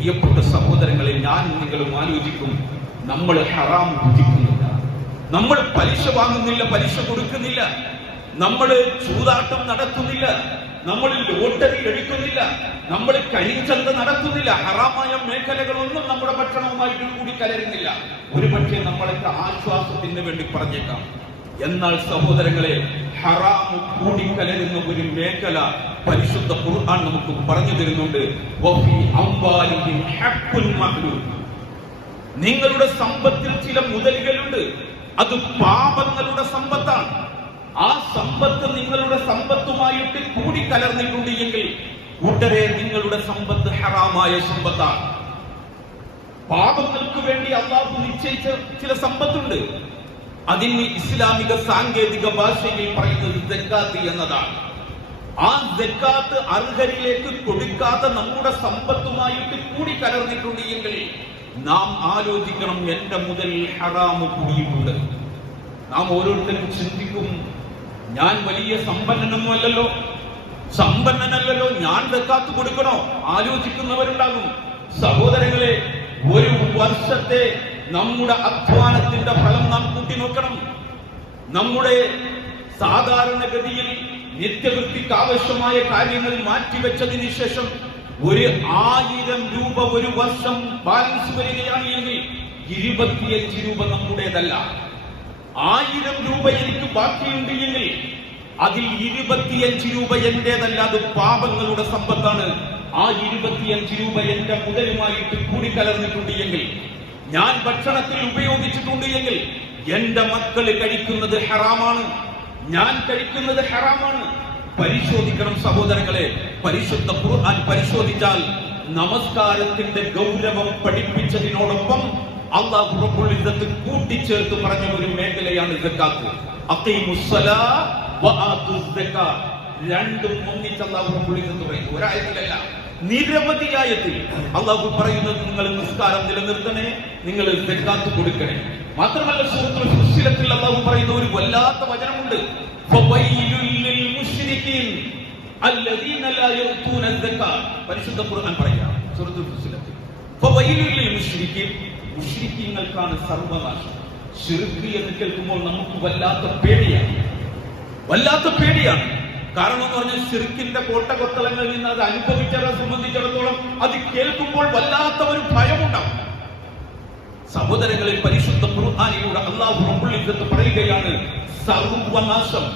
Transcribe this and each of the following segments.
പ്രിയപ്പെട്ട സഹോദരങ്ങളെ ഞാൻ നിങ്ങളും ആലോചിക്കും നമ്മൾ ഹറാം ഭുജിക്കുന്നില്ല നമ്മൾ പലിശ വാങ്ങുന്നില്ല പലിശ കൊടുക്കുന്നില്ല. നമ്മൾ ചൂതാട്ടം നടത്തുന്നില്ല. നമ്മൾ ലോട്ടറി എടുക്കുന്നില്ല. നമ്മൾ കരിഞ്ചന്ത നടത്തുന്നില്ല. ഹറാമായ മേഖലകളൊന്നും നമ്മുടെ ഭക്ഷണവുമായിട്ട് കൂടി കലരുന്നില്ല. ഒരുപക്ഷെ നമ്മളൊക്കെ ആശ്വാസത്തിന് വേണ്ടി പറഞ്ഞേക്കാം. എന്നാൽ സഹോദരങ്ങളെ ഹറാമ് കൂടിക്കലരുന്ന ഒരു മേഖല പരിശുദ്ധ ഖുർആൻ നമുക്ക് പറഞ്ഞു തരുന്നുണ്ട്. നിങ്ങളുടെ സമ്പത്തിൽ ചില മുതലുകളുണ്ട്. അത് പാപങ്ങളുടെ സമ്പത്താണ്. ആ സമ്പത്ത് നിങ്ങളുടെ സമ്പത്തുമായിട്ട് കൂടിക്കലർന്നിട്ടുണ്ട് എങ്കിൽ ഉടനെ നിങ്ങളുടെ സമ്പത്ത് ഹറാമായ സമ്പത്താണ്. പാപങ്ങൾക്ക് വേണ്ടി അള്ളാഹു നിശ്ചയിച്ച ചില സമ്പത്തുണ്ട്. അതിന് ഇസ്ലാമിക സാങ്കേതിക ഭാഷയിൽ പറയുന്നത് ജക്കാത്ത് എന്നതാണ്. ആ ജക്കാത്ത് അർഹരിലേക്ക് കൊടുക്കാതെ നമ്മുടെ സമ്പത്തുമായിട്ട് കൂടി കലർന്നിട്ടുണ്ട് എങ്കിൽ നാം ആലോചിക്കണം എന്റെ മുതൽ ഹറാമ് കൂടിയിട്ടുണ്ട്. നാം ഓരോരുത്തരും ചിന്തിക്കും ഞാൻ വലിയ സമ്പന്നനുമല്ലോ സമ്പന്നനല്ലോ സമ്പന്നനല്ലല്ലോ ഞാൻ ജക്കാത്ത് കൊടുക്കണോ? ആലോചിക്കുന്നവരുണ്ടാകും. സഹോദരങ്ങളെ ഒരു വർഷത്തെ നമ്മുടെ അധ്വാനത്തിന്റെ ഫലം നാം കൂട്ടി നോക്കണം നമ്മുടെ സാധാരണഗതിയിൽ നിത്യവൃത്തിക്ക് ആവശ്യമായ കാര്യങ്ങൾ മാറ്റിവെച്ചതിന് ശേഷം ഒരു ആയിരം രൂപ ഒരു വർഷം ബാലൻസ് വരികയാണ് എങ്കിൽ ഇരുപത്തിയഞ്ച് രൂപ നമ്മുടേതല്ല. ആയിരം രൂപ എനിക്ക് ബാക്കിയുണ്ട് എങ്കിൽ അതിൽ ഇരുപത്തിയഞ്ച് രൂപ എന്റേതല്ല അത് പാപങ്ങളുടെ സമ്പത്താണ്. ആ ഇരുപത്തിയഞ്ച് രൂപ എന്റെ മുതലുമായിട്ട് കൂടിക്കലർന്നിട്ടുണ്ട് എങ്കിൽ ഞാൻ ഭക്ഷണത്തിൽ ഉപയോഗിച്ചിട്ടുണ്ട് എങ്കിൽ എന്റെ മക്കൾ കഴിക്കുന്നത് ഹറാമാണ്. ഞാൻ കഴിക്കുന്നത് ഹറാമാണ്. പരിശോധിക്കണം സഹോദരങ്ങളെ പരിശുദ്ധ ഖുർആൻ പരിശോധിച്ചാൽ നമസ്കാരത്തിന്റെ ഗൗരവം പഠിപ്പിച്ചതിനോടൊപ്പം അള്ളാഹു കൂട്ടിച്ചേർത്ത് പറഞ്ഞ ഒരു മേഖലയാണ് അഖീമുസ്സലാ രണ്ടും ഒന്നിച്ച് അള്ളാഹു പറയുന്നു. നിരവധി ആയത്തിൽ അള്ളാഹു പറയുന്നത് നിങ്ങൾ നിസ്കാരം നിലനിർത്തണേ നിങ്ങൾ സക്കാത്ത് കൊടുക്കണേ. മാത്രമല്ല സൂറത്തുൽ സുശീലത്തിൽ അള്ളാഹു പറയുന്ന ഒരു വല്ലാത്ത വചനമുണ്ട്. പരിശുദ്ധ ഖുർആൻ പറയാം സൂറത്തുൽ സുശീലത്തിൽ മുശ്രിക്കീങ്ങൾക്കാണ് സർവനാശം. ശിർക്ക് എന്ന് കേൾക്കുമ്പോൾ നമുക്ക് വല്ലാത്ത പേടിയാണ്. വല്ലാത്ത പേടിയാണ്. കാരണം എന്ന് പറഞ്ഞാൽ ഷിർക്കിന്റെ കോട്ടകൊത്തളങ്ങളിൽ നിന്ന് അത് അനുഭവിച്ചവരെ സംബന്ധിച്ചിടത്തോളം അത് കേൾക്കുമ്പോൾ വല്ലാത്ത ഒരു ഭയമുണ്ടാവും. സഹോദരങ്ങളിൽ പരിശുദ്ധ ഖുർആനിലൂടെ അള്ളാഹു റബ്ബുൽ ഇസ്സത്ത് പറയുകയാണ് സർവനാശം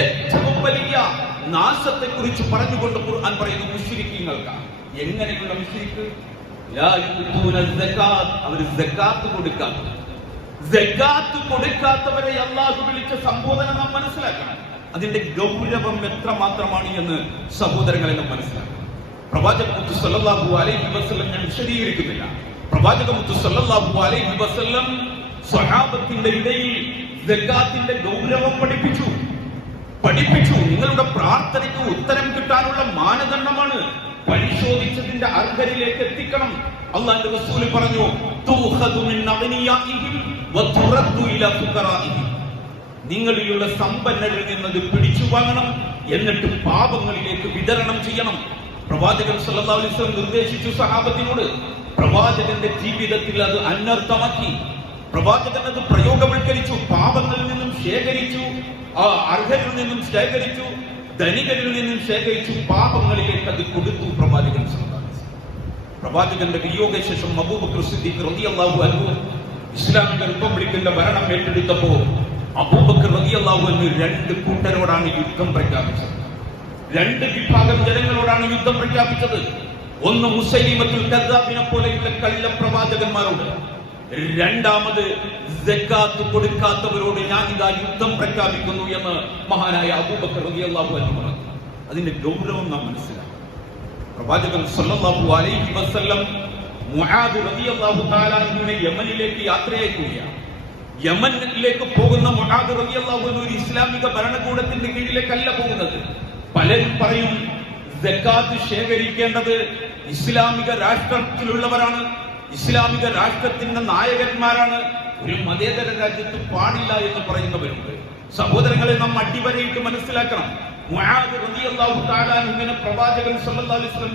ഏറ്റവും വലിയ നാശത്തെ കുറിച്ച് പറഞ്ഞുകൊണ്ട് ഖുർആൻ പറയുന്നു മുശ്രിക്കീങ്ങൾക്ക്. എങ്ങനെയുള്ള അവർ സക്കാത്ത് കൊടുക്കാത്ത കൊടുക്കാത്തവരെ അള്ളാഹു വിളിച്ച സംബോധന നാം മനസ്സിലാക്കണം. അതിന്റെ ഗൗരവം എത്ര മാത്രമാണ് എന്ന് സഹോദരങ്ങളെ നാം മനസ്സിലാക്കണം. പ്രവാചക മുത്തു സല്ലല്ലാഹു അലൈഹി വസല്ലം ഞാൻ വിശദീകരിക്കുന്നില്ല. പ്രവാചക മുത്തു സല്ലല്ലാഹു അലൈഹി വസല്ലം സ്വഹാബത്തിന്റെ ഇടയിൽ സക്കാത്തിന്റെ ഗൗരവം പഠിപ്പിച്ചു. പഠിപ്പിച്ചു. നിങ്ങളുടെ പ്രാർത്ഥനയ്ക്ക് ഉത്തരം കിട്ടാനുള്ള മാനദണ്ഡമാണ് പരിശോധിച്ചതിന്റെ അർഹരിലേക്ക് എത്തിക്കണം. അള്ളാന്റെ റസൂൽ പറഞ്ഞു "തൂഖദു മിൻ അഗ്നിയാഇഹിം വതുറദ്ദു ഇലാ ഫുഖറാഇഹിം." നിങ്ങളിലുള്ള സമ്പന്നരിൽ നിന്നത് പിടിച്ചു വാങ്ങണം എന്നിട്ട് പാപങ്ങളിലേക്ക് വിതരണം ചെയ്യണം പ്രവാചകൻ വസല്ലം നിർദ്ദേശിച്ചു സഹാബത്തിനോട് പ്രവാചകന്റെ ജീവിതത്തിൽ അത് അന്വർത്ഥമാക്കി പ്രവാചകൻ അത് പ്രയോഗവൽക്കരിച്ചു പാപങ്ങളിൽ നിന്നും ശേഖരിച്ചു ആ അർഹരിൽ നിന്നും ശേഖരിച്ചു ധനികരിൽ നിന്നും ശേഖരിച്ചു പാപങ്ങളിലേക്ക് അത് കൊടുത്തു പ്രവാചകൻ. പ്രവാചകന്റെ വിയോഗശേഷം റളിയല്ലാഹു അൻഹു ഇസ്ലാമിക റിപ്പബ്ലിക്കിന്റെ ഭരണം ഏറ്റെടുത്തപ്പോ അബൂബക്കർ റളിയല്ലാഹു അൻഹു രണ്ട് കൂട്ടരോടാണ് യുദ്ധം പ്രഖ്യാപിച്ചത്. രണ്ട് വിഭാഗം ജനങ്ങളോടാണ് യുദ്ധം പ്രഖ്യാപിച്ചത്. ഒന്ന് മുസൈമത്തുൽ കദ്ദാബിനെ പോലെയുള്ള കള്ള പ്രവാചകന്മാരോട്. രണ്ടാമത് സക്കാത്ത് കൊടുക്കാത്തവരോട് ഞാൻ ഇതാ യുദ്ധം പ്രഖ്യാപിക്കുന്നു എന്ന് മഹാനായ അബൂബക്കർ റളിയല്ലാഹു അൻഹു പറഞ്ഞു. അതിന്റെ ഗൗരവം നാം മനസ്സിലാക്കണം. പ്രവാചകൻ സല്ലല്ലാഹു അലൈഹി വസല്ലം മുആദ് റളിയല്ലാഹു തആല യമനിലേക്ക് യാത്രയാക്കുകയാണ് യമനിലേക്ക് പോകുന്ന മൊഹാദ് റളിയല്ലാഹു അൻഹു ഒരു ഇസ്ലാമിക ഭരണകൂടത്തിന്റെ കീഴിലേക്കല്ല പോകുന്നത്. പലരും പറയും സക്കാത്ത് ശേഖരിക്കേണ്ടത് ഇസ്ലാമിക രാഷ്ട്രത്തിലുള്ളവരാണ്. ഇസ്ലാമിക രാഷ്ട്രത്തിന്റെ നായകന്മാരാണ്. ഒരു മതേതര രാജ്യത്ത് പാടില്ല എന്ന് പറയുന്നവരുണ്ട്. സഹോദരങ്ങളെ നാം അടിവരയിട്ട് മനസ്സിലാക്കണം. പ്രവാചകൻ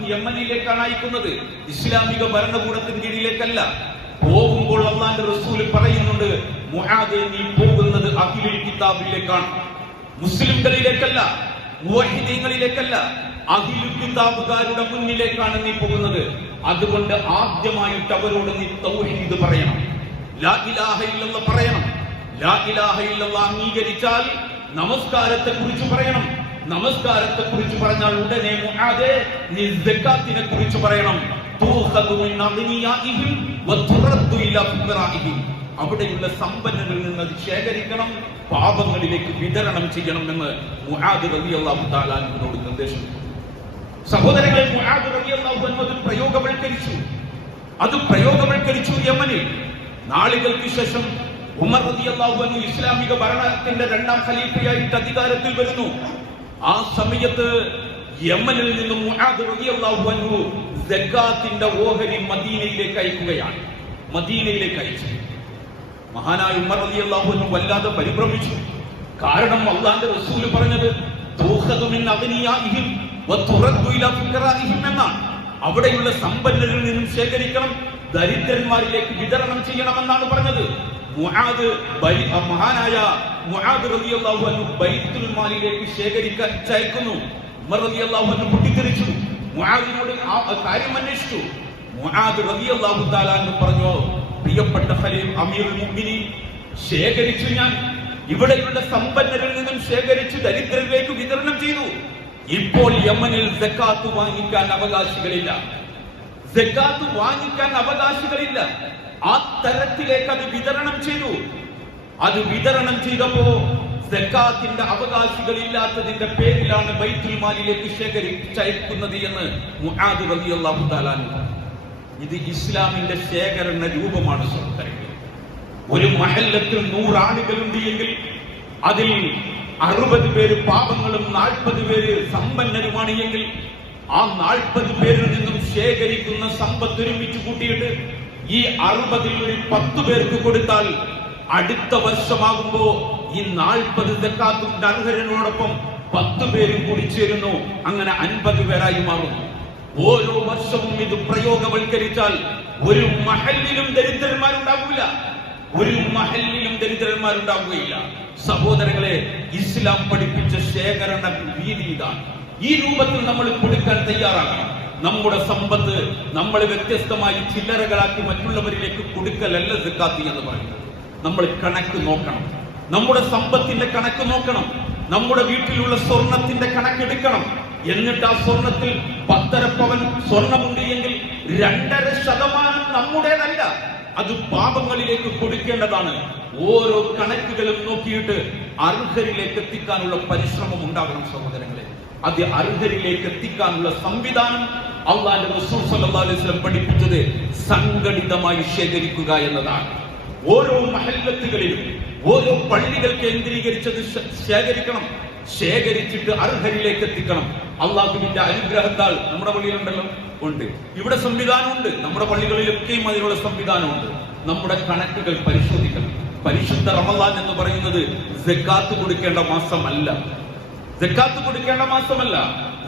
യമനിലേക്കാണ് അയക്കുന്നത്. ഇസ്ലാമിക ഭരണകൂടത്തിന് കീഴിലേക്കല്ല. അള്ളാന്റെ റസൂൽ പറയുന്നുണ്ട് നീ പോകുന്നത് അഖിലുൽ കിതാബിലേക്കാണ്. മുസ്ലിംകളിലേക്കല്ല മുവഹിദീങ്ങളിലേക്കല്ല അഖിലുൽ കിതാബുകാരുടെ മുന്നിലേക്കാണ് നീ പോകുന്നത്. അതുകൊണ്ട് ആദ്യമായിട്ട് അവരോട് നീ തൗഹീദ് പറയണം. ലാ ഇലാഹ ഇല്ലല്ലാഹ് പറയണം. ലാ ഇലാഹ ഇല്ലല്ലാഹ് അംഗീകരിച്ചാൽ നമസ്കാരത്തെ കുറിച്ച് പറയണം. നമസ്കാരത്തെ കുറിച്ച് പറഞ്ഞാൽ ഉടനെ മുആദേ നീ സക്കാത്തിനെ കുറിച്ച് പറയണം. അവിടെയുള്ള സമ്പന്നരിൽ നിന്ന് അത് ശേഖരിക്കണം പാപങ്ങളിലേക്ക് വിതരണം ചെയ്യണം എന്ന് മുഹാദ് നിർദ്ദേശം അത് പ്രയോഗവൽക്കരിച്ചു. അത് പ്രയോഗവൽക്കരിച്ചു യമനിൽ. നാളുകൾക്ക് ശേഷം ഉമർ അൻഹു ഇസ്ലാമിക ഭരണത്തിന്റെ രണ്ടാം ഖലീഫയായിട്ട് അധികാരത്തിൽ വരുന്നു. ആ സമയത്ത് യമനിൽ നിന്നും സക്കാത്തിന്റെ ഓഹരി മദീനയിലേക്ക് അയക്കുകയാണ്. മദീനയിലേക്ക് അയച്ചു. മഹാനായ ഉമ്മർ അലി അൻഹു വല്ലാതെ പരിഭ്രമിച്ചു. കാരണം അള്ളാന്റെ റസൂൽ പറഞ്ഞത് എന്നാണ്. അവിടെയുള്ള സമ്പന്നരിൽ നിന്നും ശേഖരിക്കണം ദരിദ്രന്മാരിലേക്ക് വിതരണം ചെയ്യണമെന്നാണ് പറഞ്ഞത്. മുആദ് മഹാനായ ബൈത്തുൽ മാലിലേക്ക് ശേഖരിക്കാൻ ചയക്കുന്നു ഉമർ റളിയല്ലാഹു അൻഹു പൊട്ടിത്തെറിച്ചു. മുആദിനോട് ആ കാര്യം അന്വേഷിച്ചു. മുഹാദ് റളിയല്ലാഹു താലാന്ന് പറഞ്ഞു പ്രിയപ്പെട്ട ഫലീം അമീർ മുമ്പിനി ശേഖരിച്ചു ഞാൻ. ഇവിടെയുള്ള സമ്പന്നരിൽ നിന്നും ശേഖരിച്ച് ദരിദ്രരിലേക്ക് വിതരണം ചെയ്തു. ഇപ്പോൾ യമനിൽ സക്കാത്ത് വാങ്ങിക്കാൻ അവകാശികളില്ല. സക്കാത്ത് വാങ്ങിക്കാൻ അവകാശികളില്ല. ആ തരത്തിലേക്ക് അത് വിതരണം ചെയ്തു. അത് വിതരണം ചെയ്തപ്പോ സക്കാത്തിന്റെ അവകാശികളില്ലാത്തതിന്റെ പേരിലാണ് ബൈത്തുൽ മാലിലേക്ക് ശേഖരിച്ചയക്കുന്നത് എന്ന് മുആദ് റളിയല്ലാഹു തആല അൻഹു ഇത് ഇസ്ലാമിന്റെ ശേഖരണ രൂപമാണ് സഹോദരങ്ങൾ ഒരു മഹല്ലത്തിൽ നൂറാളുകളുണ്ട് എങ്കിൽ അതിൽ അറുപത് പേര് പാപങ്ങളും നാൽപ്പത് പേര് സമ്പന്നരുമാണ് എങ്കിൽ ആ നാൽപ്പത് പേരിൽ നിന്നും ശേഖരിക്കുന്ന സമ്പത്ത് ഒരുമിച്ച് കൂട്ടിയിട്ട് ഈ അറുപതിൽ ഒരു പത്ത് പേർക്ക് കൊടുത്താൽ അടുത്ത വർഷമാകുമ്പോ ഈ നാൽപ്പത് ദക്കാത്തിന്റെ അർഹരനോടൊപ്പം പത്ത് പേരും കൂടി ചേരുന്നു. അങ്ങനെ അൻപത് പേരായി മാറുന്നു. ഓരോ വർഷവും ഇത് പ്രയോഗവൽക്കരിച്ചാൽ ഒരു മഹലിലും ദരിദ്രന്മാരുണ്ടാകില്ല ഒരു മഹലിലും ദരിദ്രന്മാരുണ്ടാവുകയില്ല. സഹോദരങ്ങളെ ഇസ്ലാം പഠിപ്പിച്ച ശേഖരണ രീതി ഇതാണ്. ഈ രൂപത്തിൽ നമ്മൾ കൊടുക്കാൻ തയ്യാറാകണം. നമ്മുടെ സമ്പത്ത് നമ്മൾ വ്യത്യസ്തമായി ചില്ലറകളാക്കി മറ്റുള്ളവരിലേക്ക് കൊടുക്കലല്ല എന്ന് പറയുന്നത്. നമ്മൾ കണക്ക് നോക്കണം. നമ്മുടെ സമ്പത്തിന്റെ കണക്ക് നോക്കണം. നമ്മുടെ വീട്ടിലുള്ള സ്വർണത്തിന്റെ കണക്കെടുക്കണം. എന്നിട്ട് ആ സ്വർണത്തിൽ പത്തര പവൻ സ്വർണമുണ്ട് എങ്കിൽ രണ്ടര ശതമാനം നമ്മുടേതല്ല. അത് പാപങ്ങളിലേക്ക് കൊടുക്കേണ്ടതാണ്. ഓരോ കണക്കുകളും നോക്കിയിട്ട് അർഹരിലേക്ക് എത്തിക്കാനുള്ള പരിശ്രമം ഉണ്ടാകണം സഹോദരങ്ങളെ. അത് അർഹരിലേക്ക് എത്തിക്കാനുള്ള സംവിധാനം അള്ളാന്റെ റസൂൽ സല്ലല്ലാഹു അലൈഹി വസല്ലം പഠിപ്പിച്ചത് സംഘടിതമായി ശേഖരിക്കുക എന്നതാണ്. ഓരോ മഹല്ലത്തുകളിലും ഓരോ പള്ളികൾ കേന്ദ്രീകരിച്ചത് ശേഖരിക്കണം. ശേഖരിച്ചിട്ട് അർഹരിലേക്ക് എത്തിക്കണം. അള്ളാഹുവിന്റെ അനുഗ്രഹത്താൽ നമ്മുടെ പള്ളിയിലുണ്ടല്ലോ? ഉണ്ട്. ഇവിടെ സംവിധാനമുണ്ട്. നമ്മുടെ പള്ളികളിലൊക്കെയും അതിനുള്ള സംവിധാനമുണ്ട്. നമ്മുടെ കണക്കുകൾ പരിശോധിക്കണം. പരിശുദ്ധ റമദാൻ എന്ന് പറയുന്നത് ജക്കാത്ത് കൊടുക്കേണ്ട മാസമല്ല. ജക്കാത്ത് കൊടുക്കേണ്ട മാസമല്ല.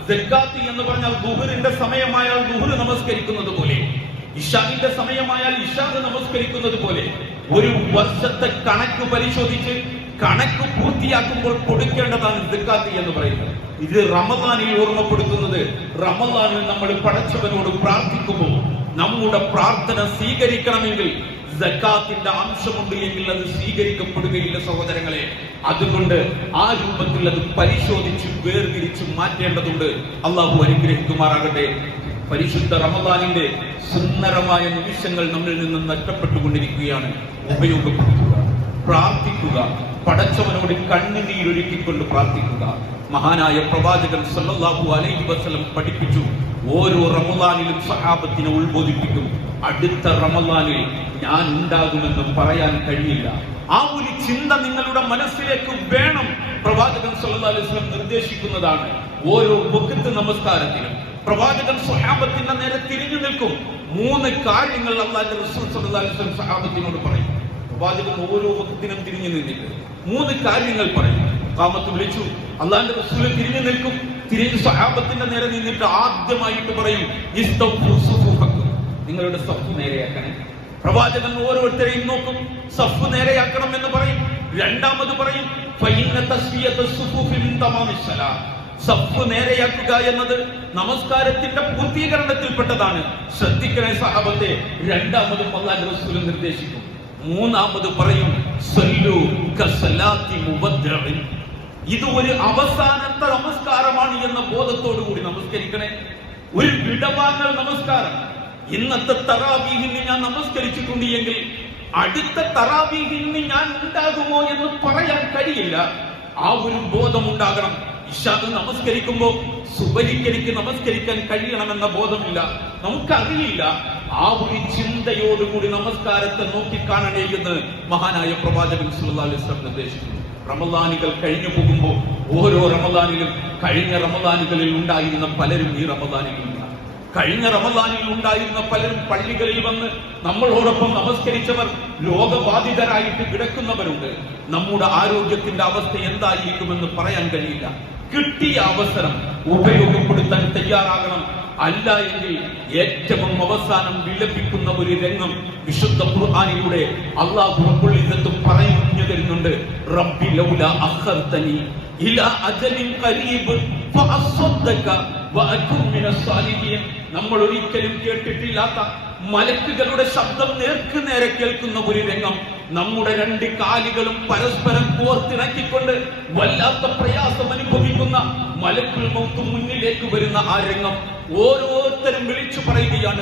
ജക്കാത്ത് എന്ന് പറഞ്ഞാൽ ദുഹറിന്റെ സമയമായാൽ ദുഹർ നമസ്കരിക്കുന്നത് പോലെ. ഇഷാഹിന്റെ സമയമായാൽ ഇഷാദ് നമസ്കരിക്കുന്നത് പോലെ. ഒരു വർഷത്തെ കണക്ക് പരിശോധിച്ച് കണക്ക് പൂർത്തിയാക്കുമ്പോൾ കൊടുക്കേണ്ടതാണ് ദിക്കാത്തി എന്ന് പറയുന്നത്. ഇത് റമദാനിൽ ഓർമ്മപ്പെടുത്തുന്നത് റമദാനിൽ നമ്മൾ പടച്ചവനോട് പ്രാർത്ഥിക്കുമ്പോൾ നമ്മുടെ പ്രാർത്ഥന സ്വീകരിക്കണമെങ്കിൽ സക്കാത്തിന്റെ അംശമുണ്ട് എങ്കിൽ അത് സ്വീകരിക്കപ്പെടുകയില്ല സഹോദരങ്ങളെ. അതുകൊണ്ട് ആ രൂപത്തിൽ അത് പരിശോധിച്ച് വേർതിരിച്ച് മാറ്റേണ്ടതുണ്ട്. അള്ളാഹു അനുഗ്രഹിക്കുമാറാകട്ടെ. പരിശുദ്ധ റമദാനിന്റെ സുന്ദരമായ നിമിഷങ്ങൾ നമ്മിൽ നിന്ന് നഷ്ടപ്പെട്ടുകൊണ്ടിരിക്കുകയാണ്. ഉപയോഗപ്പെടുത്തുക. പ്രാർത്ഥിക്കുക. പടച്ചവനോട് കണ്ണുനീരൊരുക്കിക്കൊണ്ട് പ്രാർത്ഥിക്കുക. മഹാനായ പ്രവാചകൻ സല്ലല്ലാഹു അലൈഹി വസല്ലം പഠിപ്പിച്ചു ഓരോ റമദാനിലും സഹാബത്തിനെ ഉത്ബോധിപ്പിക്കും. അടുത്ത റമദാനിൽ ഞാൻ ഉണ്ടാകുമെന്ന് പറയാൻ കഴിയില്ല. ആ ഒരു ചിന്ത നിങ്ങളുടെ മനസ്സിലേക്ക് വേണം. പ്രവാചകൻ സല്ലല്ലാഹു അലൈഹി നിർദ്ദേശിക്കുന്നതാണ് ഓരോ വക്കത്ത് നമസ്കാരത്തിലും. പ്രവാചകൻ സ്വഹാബത്തിന്റെ നേരെ തിരിഞ്ഞു നിൽക്കും. മൂന്ന് കാര്യങ്ങൾ വസല്ലം സഹാബത്തിനോട് പറയും. പ്രവാചകൻ ഓരോ വക്കത്തിനും തിരിഞ്ഞു നിന്നിട്ട് മൂന്ന് കാര്യങ്ങൾ പറയും. കാമത്ത് വിളിച്ചു. അള്ളാന്റെ റസൂൽ തിരിഞ്ഞു നിൽക്കും. തിരിഞ്ഞു സഹാബത്തിന്റെ നേരെ നിന്നിട്ട് ആദ്യമായിട്ട് പറയും. നിങ്ങളുടെ സഫ് നേരെയാക്കണേ. പ്രവാചകൻ ഓരോരുത്തരെയും നോക്കും. സഫ് നേരെയാക്കണം എന്ന് പറയും. രണ്ടാമത് പറയും. സഫ് നേരെയാക്കുക എന്നത് നമസ്കാരത്തിന്റെ പൂർത്തീകരണത്തിൽപ്പെട്ടതാണ്. ശ്രദ്ധിക്കണേ സഹാബത്തെ. രണ്ടാമതും അള്ളാഹ് റസൂൽ നിർദ്ദേശിക്കും. മൂന്നാമത് പറയും കസലാത്തി. ഇത് ഒരു അവസാനത്തെ നമസ്കാരമാണ് എന്ന ബോധത്തോടു കൂടി നമസ്കരിക്കണേ. ഒരു വിടവാങ്ങൽ നമസ്കാരം. ഇന്നത്തെ തറാബീഹിന് ഞാൻ നമസ്കരിച്ചിട്ടുണ്ട് എങ്കിൽ അടുത്ത തറാബീഹിന് ഞാൻ ഉണ്ടാകുമോ എന്ന് പറയാൻ കഴിയില്ല. ആ ഒരു ബോധം ഉണ്ടാകണം. ഇഷാദ് നമസ്കരിക്കുമ്പോ സുപരിക്കലിക്ക് നമസ്കരിക്കാൻ കഴിയണമെന്ന ബോധമില്ല. നമുക്കറിയില്ല. ആ ഒരു ചിന്തയോടുകൂടി നമസ്കാരത്തെ നോക്കിക്കാണണേ എന്ന് മഹാനായ പ്രവാചകൻ സല്ലല്ലാഹു അലൈഹി വസല്ലം നിർദ്ദേശിക്കുന്നു. റമദാനികൾ കഴിഞ്ഞു പോകുമ്പോൾ ഓരോ റമദാനിലും കഴിഞ്ഞ റമദാനുകളിൽ ഉണ്ടായിരുന്ന പലരും ഈ റമദാനിൽ കഴിഞ്ഞ റമദാനിൽ ഉണ്ടായിരുന്ന പലരും പള്ളികളിൽ വന്ന് നമ്മളോടൊപ്പം നമസ്കരിച്ചവർ രോഗബാധിതരായിട്ട് കിടക്കുന്നവരുണ്ട്. നമ്മുടെ ആരോഗ്യത്തിന്റെ അവസ്ഥ എന്തായിരിക്കുമെന്ന് പറയാൻ കഴിയില്ല. കിട്ടിയ അവസരം ഉപയോഗപ്പെടുത്താൻ തയ്യാറാകണം അല്ല എങ്കിൽ ഏറ്റവും അവസാനം വിലപിക്കുന്ന ഒരു രംഗം വിശുദ്ധ ഖുർആാനിലൂടെ അള്ളാഹു പറഞ്ഞു തരുന്നുണ്ട്. റബ്ബി ലൗല അഖർതനി ഇലാ അജലിൻ ഖരീബ് ഫഅസ്സദ്ദക വഅകുൻ മിനസ് സാലിഹീൻ. നമ്മൾ ഒരിക്കലും കേട്ടിട്ടില്ലാത്ത മലക്കുകളുടെ ശബ്ദം നേർക്ക് നേരെ കേൾക്കുന്ന ഒരു രംഗം നമ്മുടെ രണ്ട് കാലുകളും പരസ്പരം കോർത്തിണക്കിക്കൊണ്ട് വല്ലാത്ത പ്രയാസം അനുഭവിക്കുന്ന മലക്കുൾ മൗത്ത് മുന്നിലേക്ക് വരുന്ന ആ രംഗം. ഓരോരുത്തരും വിളിച്ചു പറയുകയാണ്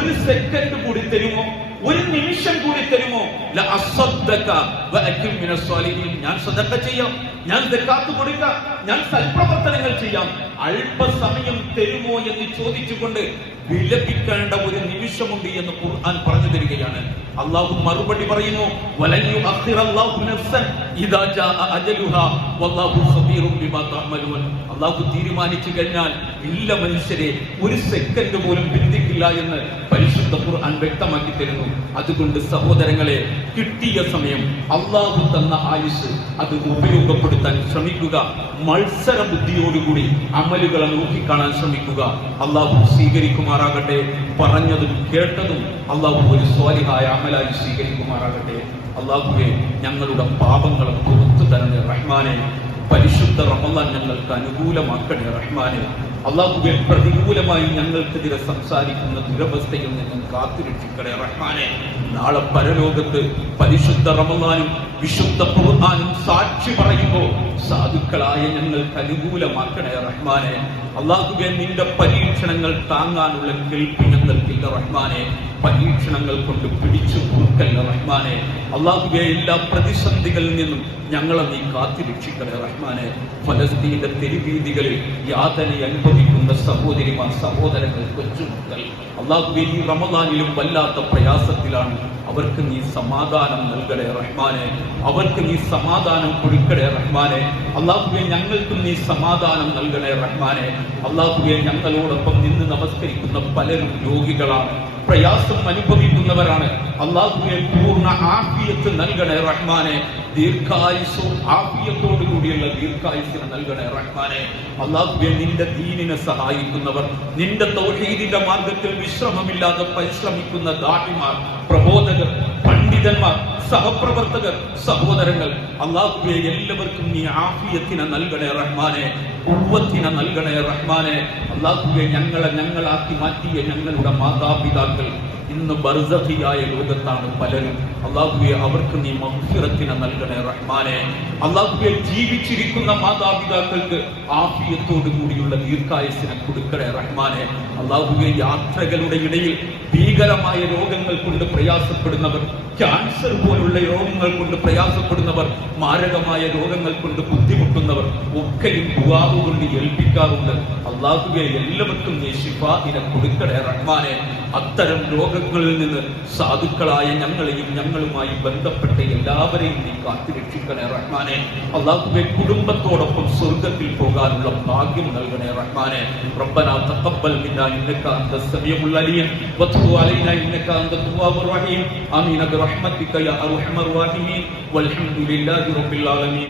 ഒരു സെക്കൻഡ് കൂടി തരുമോ? ഒരു നിമിഷം കൂടി തരുമോ? ഞാൻ ചെയ്യാം. ഞാൻ കൊടുക്കാം. ഞാൻ സൽപ്രവർത്തനങ്ങൾ ചെയ്യാം. അല്പസമയം തരുമോ എന്ന് ചോദിച്ചുകൊണ്ട് വിലപിക്കേണ്ട ഒരു നിമിഷമുണ്ട് എന്ന് ഖുർആൻ പറഞ്ഞു തരികയാണ്. അള്ളാഹു മറുപടി പറയുന്നു തഅമലുൻ. അള്ളാഹു തീരുമാനിച്ചു കഴിഞ്ഞാൽ ഇല്ല മനുഷ്യരെ ഒരു സെക്കൻഡ് പോലും പിന്തിക്കില്ല എന്ന് പരിശുദ്ധ ഖുർആൻ വ്യക്തമാക്കി തരുന്നു. അതുകൊണ്ട് സഹോദരങ്ങളെ കിട്ടിയ സമയം അള്ളാഹു തന്ന ആയുസ് അത് ഉപയോഗപ്പെടുത്താൻ ശ്രമിക്കുക. മത്സര ബുദ്ധിയോടുകൂടി അമലുകളെ നോക്കിക്കാണാൻ ശ്രമിക്കുക. അള്ളാഹു സ്വീകരിക്കുമാറാകട്ടെ പറഞ്ഞതും കേട്ടതും അള്ളാഹു ഒരു സ്വാലിഹായ അമലായി സ്വീകരിക്കുമാറാകട്ടെ. അള്ളാഹുവെ ഞങ്ങളുടെ പാപങ്ങളെ പുറത്തു തന്നെ റഹ്മാനെ. പരിശുദ്ധ റമല്ല ഞങ്ങൾക്ക് അനുകൂലമാക്കണേ റഹ്മാനെ. അള്ളാഹുബെ പ്രതികൂലമായി ഞങ്ങൾക്കെതിരെ സംസാരിക്കുന്ന ദുരവസ്ഥയിൽ നിന്നും കാത്തുരക്ഷിക്കണേ റഹ്മാനെ. നാളെ പരലോകത്ത് പരിശുദ്ധ റമലാനും വിശുദ്ധ ഖുർആനും സാക്ഷി പറയുമ്പോൾ സാധുക്കളായ ഞങ്ങൾക്ക് അനുകൂലമാക്കണേ റഹ്മാനെ. അള്ളാഹുബെ നിന്റെ പരീക്ഷണങ്ങൾ താങ്ങാനുള്ള കേൾപ്പി ഞങ്ങൾക്കില്ല റഹ്മാനെ. പരീക്ഷണങ്ങൾ കൊണ്ട് പിടിച്ചു കൊടുക്കല്ല റഹ്മാനെ? അള്ളാഹുബിയെ എല്ലാ പ്രതിസന്ധികളിൽ നിന്നും ഞങ്ങളെ നീ കാത്തിരക്ഷിക്കണേ റഹ്മാനെ. ഫലസ്തീന്റെ തെരുവീതികളിൽ യാതന അനുഭവിക്കുന്ന സഹോദരിമാർ സഹോദരങ്ങൾ കൊച്ചുമക്കൾ അള്ളാഹുവെ ഈ റമദാനിലും വല്ലാത്ത പ്രയാസത്തിലാണ് അവർക്ക് നീ സമാധാനം നൽകണേ റഹ്മാനെ. അവർക്ക് നീ സമാധാനം കൊടുക്കണേ റഹ്മാനെ. അള്ളാഹുവെ ഞങ്ങൾക്കും നീ സമാധാനം നൽകണേ റഹ്മാനെ. അള്ളാഹുവെ ഞങ്ങളോടൊപ്പം നിന്ന് നമസ്കരിക്കുന്ന പലരും രോഗികളാണ്. പ്രയാസം അനുഭവിക്കുന്നവരാണ്. അള്ളാഹുവെ പൂർണ ആഫിയത്ത് നൽകണേ റഹ്മാനെ. ദീർഘായുസോ ആഫിയത്തോടു കൂടിയുള്ള ദീർഘായുസിനെ നൽകണേ റഹ്മാനെ. അള്ളാഹുവെ നിന്റെ ദീനിനെ സഹായിക്കുന്നവർ നിന്റെ തൗഹീദിന്റെ മാർഗത്തിൽ വിശ്രമമില്ലാതെ പരിശ്രമിക്കുന്ന ദാഹിമാർ പ്രബോധകർ പണ്ഡിതന്മാർ സഹപ്രവർത്തകർ സഹോദരങ്ങൾ അള്ളാഹുവെ എല്ലാവർക്കും നീ ആഫിയത്തിനെ നൽകണേ റഹ്മാനെ ഉവ്വത്തിനെ നൽകണേ റഹ്മാനെ. അള്ളാഹുവെ ഞങ്ങളെ ഞങ്ങളാക്കി മാറ്റിയ ഞങ്ങളുടെ മാതാപിതാക്കൾ ഇന്ന് ബർസഖിയായ ലോകത്താണ് പലരും. അള്ളാഹുവെ അവർക്ക് നീ മഹ്ഫിറത്തിനെ നൽകണേ റഹ്മാനെ. അള്ളാഹുവെ ജീവിച്ചിരിക്കുന്ന മാതാപിതാക്കൾക്ക് ആഫിയത്തോടു കൂടിയുള്ള ദീർഘായസിനെ കൊടുക്കണേ റഹ്മാനെ. അള്ളാഹുവെ യാത്രകളുടെ ഇടയിൽ ഭീകരമായ രോഗങ്ങൾ കൊണ്ട് പ്രയാസപ്പെടുന്നവർ ക്യാൻസർ പോലുള്ള രോഗങ്ങൾ കൊണ്ട് പ്രയാസപ്പെടുന്നവർ മാരകമായ രോഗങ്ങൾ കൊണ്ട് ബുദ്ധിമുട്ടുന്നവർ ഒക്കെയും ദുആവ് കൊണ്ട് ഏൽപ്പിക്കാറുണ്ട് അള്ളാഹുവെ എല്ലാവർക്കും നീ ശിഫാഇനെ കൊടുക്കണേ റഹ്മാനെ അത്തരം രോഗങ്ങളിൽ നിന്ന് സാധുക്കളായ ഞങ്ങളെയും ഞങ്ങളുമായി ബന്ധപ്പെട്ട എല്ലാവരെയും നീ കാത്തുരക്ഷിക്കണേ റഹ്മാനെ അള്ളാഹുവെ കുടുംബത്തോടൊപ്പം സ്വർഗത്തിൽ പോകാനുള്ള ഭാഗ്യം നൽകണേ റഹ്മാനെ ربنا تقبل منا انك انت السميع العليم وتب علينا انك انت التواب الرحيم امين برحمتك يا أرحم الراحمين والحمد لله رب العالمين.